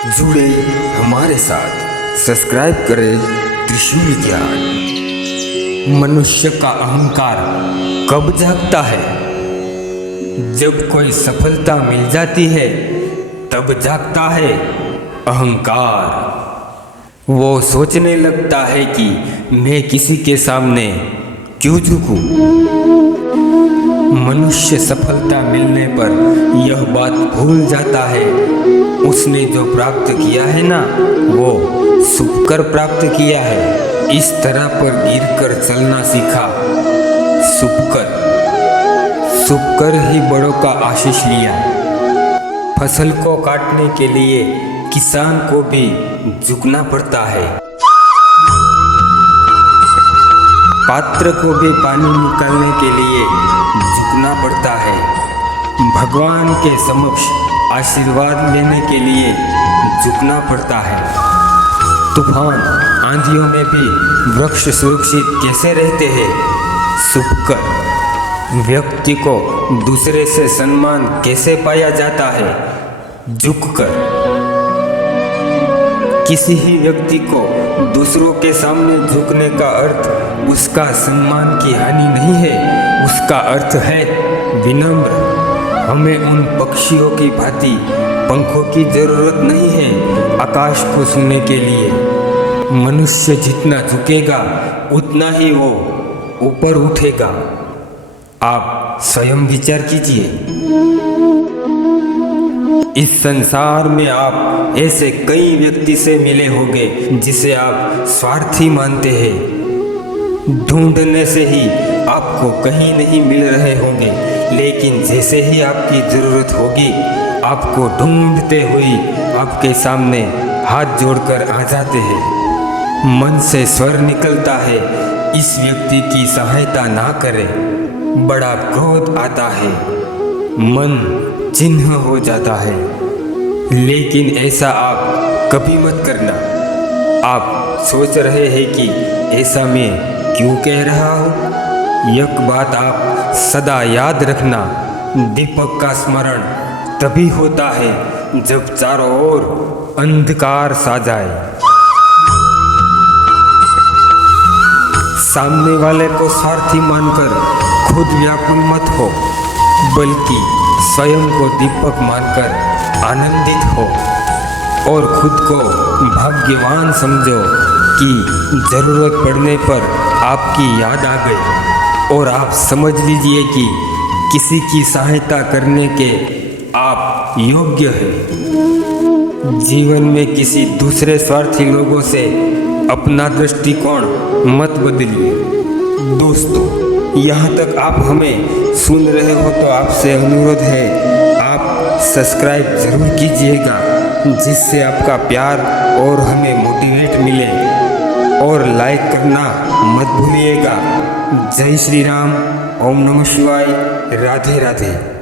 जुड़े हमारे साथ, सब्सक्राइब करें त्रिशूल ज्ञान। मनुष्य का अहंकार कब जागता है? जब कोई सफलता मिल जाती है तब जागता है अहंकार। वो सोचने लगता है कि मैं किसी के सामने क्यों झुकूं। मनुष्य सफलता मिलने पर यह बात भूल जाता है उसने जो प्राप्त किया है ना, वो छुप कर प्राप्त किया है। इस तरह पर गिरकर चलना सीखा, छुप कर ही बड़ों का आशीष लिया। फसल को काटने के लिए किसान को भी झुकना पड़ता है, पात्र को भी पानी निकालने के लिए झुकना पड़ता है। भगवान के समक्ष आशीर्वाद लेने के लिए झुकना पड़ता है। तूफान आंधियों में भी वृक्ष सुरक्षित कैसे रहते हैं? छुपकर। व्यक्ति को दूसरे से सम्मान कैसे पाया जाता है? झुककर। किसी ही व्यक्ति को दूसरों के सामने झुकने का अर्थ उसका सम्मान की हानि नहीं है, उसका अर्थ है विनम्र। हमें उन पक्षियों की भांति पंखों की जरूरत नहीं है आकाश को सुनने के लिए। मनुष्य जितना झुकेगा उतना ही वो ऊपर उठेगा। आप स्वयं विचार कीजिए। इस संसार में आप ऐसे कई व्यक्ति से मिले होंगे जिसे आप स्वार्थी मानते हैं। ढूंढने से ही आपको कहीं नहीं मिल रहे होंगे, लेकिन जैसे ही आपकी जरूरत होगी आपको ढूंढते हुए आपके सामने हाथ जोड़कर आ जाते हैं। मन से स्वर निकलता है, इस व्यक्ति की सहायता ना करें। बड़ा क्रोध आता है, मन चिन्ह हो जाता है। लेकिन ऐसा आप कभी मत करना। आप सोच रहे हैं कि ऐसा मैं क्यों कह रहा हूँ? एक बात आप सदा याद रखना, दीपक का स्मरण तभी होता है जब चारों ओर अंधकार सा जाए। सामने वाले को स्वार्थी मानकर खुद व्याकुल मत हो, बल्कि स्वयं को दीपक मानकर आनंदित हो और खुद को भाग्यवान समझो कि जरूरत पड़ने पर आपकी याद आ गई और आप समझ लीजिए कि किसी की सहायता करने के आप योग्य हैं। जीवन में किसी दूसरे स्वार्थी लोगों से अपना दृष्टिकोण मत बदलिए। दोस्तों, यहाँ तक आप हमें सुन रहे हो तो आपसे अनुरोध है, आप सब्सक्राइब जरूर कीजिएगा, जिससे आपका प्यार और हमें मोटिवेट मिले। और लाइक करना मत भूलिएगा। जय श्री राम। ओम नमः शिवाय। राधे राधे।